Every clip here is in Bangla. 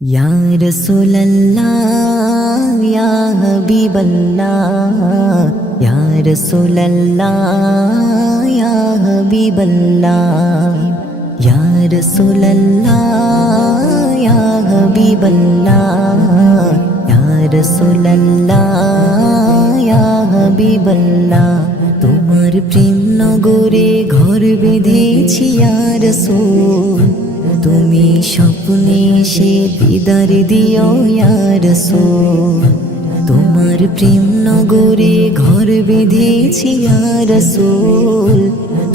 या रसूलल्लाह या हबीबल्लाह, या रसूलल्लाह या हबीबल्लाह, या रसूलल्लाह या हबीबल्लाह, या रसूलल्लाह या हबीबल्लाह। তোমার প্রেম নগরে ঘর বেঁধেছি ইয়া রাসূল, তুমি স্বপ্নে এসে দিদার দিও ইয়া রাসূল। তোমার প্রেম নগরে ঘর বেঁধেছি ইয়া রাসূল,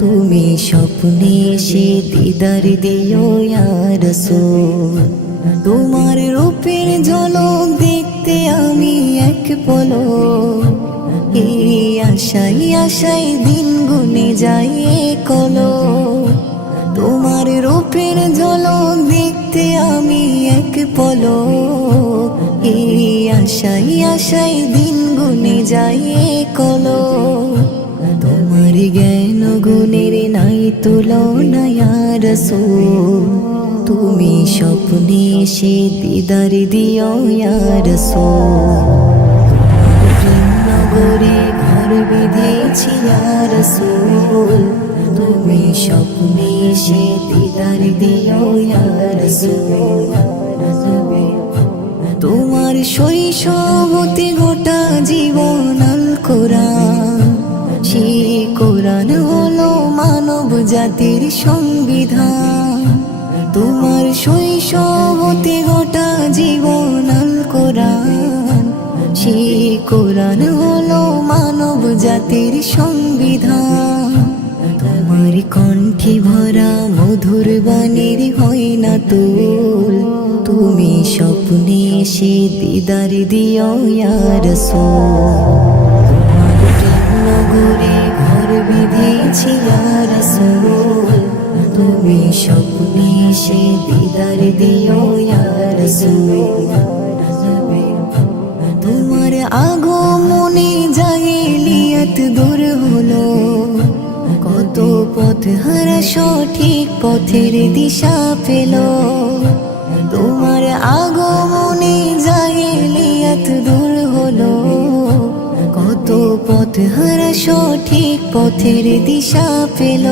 তুমি স্বপ্নে এসে দিদার দিও ইয়া রাসূল। তোমার রূপের ঝলক দেখতে আমি এক পলক, এই আশাই আশাই দিন গুনে যাই কলো। তোমার রূপের ঝলক দেখতে আমি এক পলক, এই আশাই আশাই দিন গুনে যাই কলো। তোমার জ্ঞান গুণের নাই তুলনা ইয়া রাসূল, তুমি স্বপ্নে এসে দিদার দিও ইয়া রাসূল। নগরে ঘর বেঁধেছি ইয়া রাসূল, তুমি স্বপ্নে এসে দিদার দিও ইয়া রাসূল। তোমার শৈশবতে গোটা জীবন আল কোরআন, সেই কোরআন হলো মানব জাতির সংবিধান। তোমার শৈশবতে গোটা জীবন আল কোরআন, সেই কোরআন হলো মানব জাতির সংবিধান। তোমার কণ্ঠে ভরা মধুর বাণীর হয় না তুল, তুমি স্বপ্নে এসে দিদার দিও ইয়া রাসূল। নগরে ঘর বেঁধেছি ইয়া রাসূল, তুমি স্বপ্নে এসে দিদার দিও ইয়া রাসূল। তোমার আগমনে জাহেলিয়াত দূর হলো, কত পথ হারা সঠিক পথের দিশা পেল। তোমার আগমনে জাহেলিয়াত দূর হলো, কত পথ হারা সঠিক পথের দিশা পেল।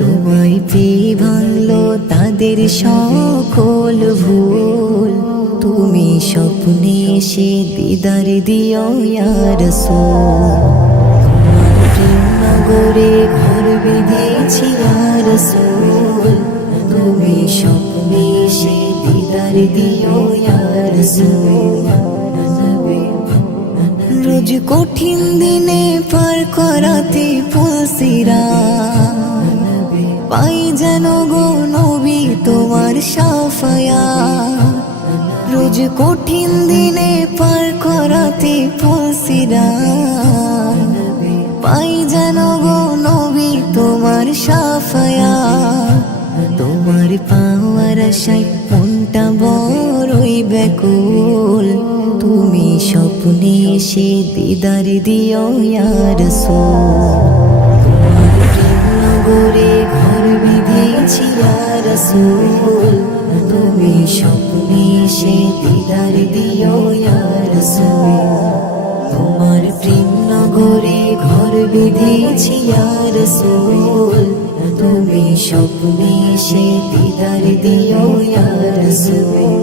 তোমায় পেয়ে ভাঙলো তাদের সকল ভুল, তুমি স্বপ্নে এসে দিদার দিও ইয়া রাসূল। নগরে ঘর বেঁধেছি ইয়া রাসূল, তুমি স্বপ্নে এসে দিদার দিও ইয়া রাসূল। রোজ কঠিন দিনে পার করাতে ফুলসিরা, পাই যেন গো নবী তোমার শাফায়াত। রোজ কঠিন দিনে পার করাতে ফুলসিরা, পাই যেন গো নবী তোমার শাফায়াত। তোমার পাওয়ার আশায় মনটা বড়ই ব্যাকুল, তুমি স্বপ্নে এসে দিদার দিও ইয়া রাসূল। নগরে ঘর বেঁধেছি ইয়া রাসূল, তুমি স্বপ্নে এসে দিদার দিও ইয়া রাসূল। তোমার প্রেম নগরে ঘর বেঁধেছি ইয়া রাসূল, তুমি স্বপ্নে এসে দিদার দিও ইয়া রাসূল।